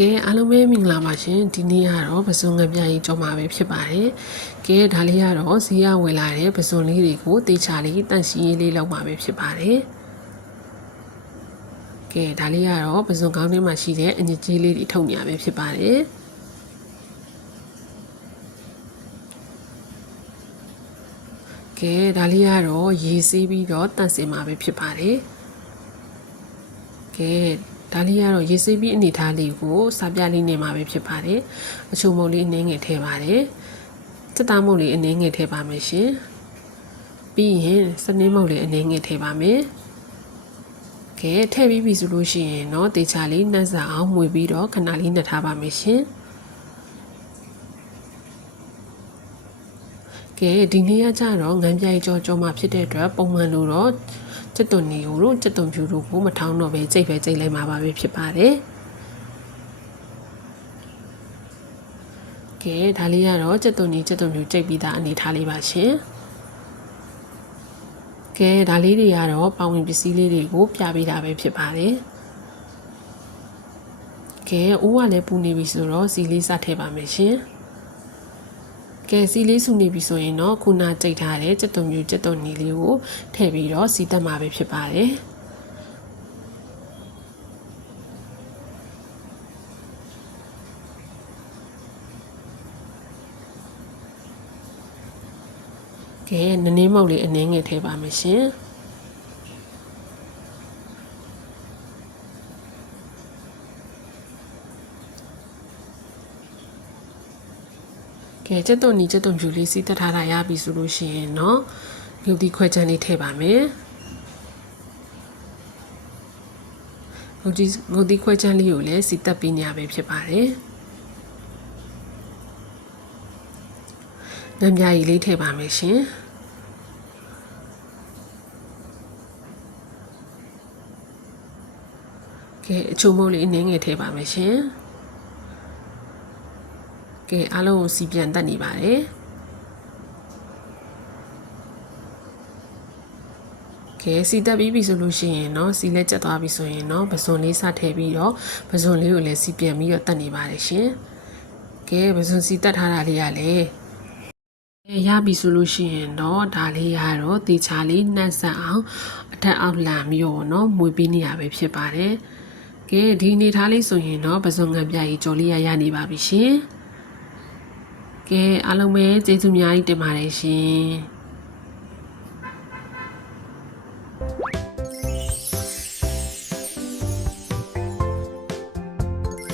ကဲအားလုံးပဲမင်္ဂလာပါရှင်ဒီနေ့ကတော့ပစွန်ငပြကြီးကြောမှာပဲဖြစ်ပါတယ်ကဲဒါလေးကတော့ဈေးရဝယ်လာတဲ့ပစွန်လေးတွေကိုတေချာလေးတန့်ရှင်းရေးလေးလုပ်မှာပဲဖြစ်ပါတယ်ကဲဒါလေးကတော့ပစွန်ကောင်းထဲမှာရှိတဲ့အညစ်အကြေးလေးတွေထုတ်နေရပဲဖြစ်ပါတယ်ကဲဒါလေးကတော့ရေဆေးပြီးတော့တန့်စင်မှာပဲဖြစ်ပါတယ်ကဲဒါလေးကတော့ရေဆေးပြီးအနေထားလေးကိုစာပြလေးနေမှာပဲဖြစ်ပါတယ်အချိုမုံလေးအနည်းငယ်ထည့်ပါတယ်စက်သားမုံလေးအနည်းငယ်ထည့်ပါမယ်ရှင်ပြီးရင်စနင်းမုံလေးအနည်းငယ်ထည့်ပါမယ်ကဲထည့်ပြီးပြီဆိုလို့ရှိရင်တော့တေချာလေးနှက်စာအောင်မှွေပြီးတော့ခဏလေးနှက်ထားပါမယ်ရှင်ကဲဒီနေ့ကကြတော့ငန်းပြိုင်ကြောမှာဖြစ်တဲ့အတွက်ပုံမှန်လို့တော့ကျက်သွန်နီကိုတို့ကျက်သွန်ဖြူတို့ကိုမထောင်းတော့ပဲကြိတ်ပဲကြိတ်လိုက်မှာပါပဲဖြစ်ပါတယ်ကဲဒါလေးကတော့ကျက်သွန်နီကျက်သွန်ဖြူကြိတ်ပြီးသားအနေထားလေးပါရှင်ကဲဒါလေးတွေကတော့ပါဝင်ပစ္စည်းလေးတွေကိုပြပေးတာပဲဖြစ်ပါတယ်ကဲအိုးကလည်းပူနေပြီဆိုတော့စီလေးစထည့်ပါမယ်ရှင်ကဲစီလေးစုနေပြီဆိုရင်တော့ခုနကြိတ်ထားတဲ့ကျက်သွန်မျိုးကျက်သွန်နီလေးကိုထည့်ပြီးတော့စီတက်မှာပဲဖြစ်ပါတယ်ကဲနည်းနည်းမုတ်လေးအနည်းငယ်ထည့်ပါမယ်ရှင်ကဲကျက်သွန်နီကျက်သွန်ဖြူလေးစီးတက်ထားတာရပြီဆိုလို့ရှိရင်เนาะရုပ်သီးခွဲချမ်းလေးထည့်ပါမယ်ရုပ်သီးခွဲချမ်းလေးကိုလည်းစီးတက်ပေးနေရပဲဖြစ်ပါတယ်ငန်းပြားကြီးလေးထည့်ပါမယ်ရှင်ကဲအချိုမုံလေးအနည်းငယ်ထည့်ပါမယ်ရှင်ကဲအားလုံးကိုစီပြန်တက်နေပါတယ်ကဲစီတက်ပြီးပြီဆိုလို့ရှိရင်เนาะစီလက်ကျက်သွားပြီဆိုရင်เนาะပစွန်လေးစထည့်ပြီးတော့ပစွန်လေးကိုလည်းစီပြန်ပြီးတော့တက်နေပါတယ်ရှင်ကဲပစွန်စီတက်ထားတာလေးကလည်းရပြီဆိုလို့ရှိရင်တော့ဒါလေးရတော့တေချာလေးနှက်ဆက်အောင်အထက်အောက်လှန်ပြီးတော့เนาะမွေပေးနေရပဲဖြစ်ပါတယ်ကဲဒီအနေထားလေးဆိုရင်တော့ပစွန်ငံပြကြီးကြော်လေးရနေပါပြီရှင်ကဲအားလုံးပဲကျေးဇူးများကြီးတင်ပါတယ်ရှင်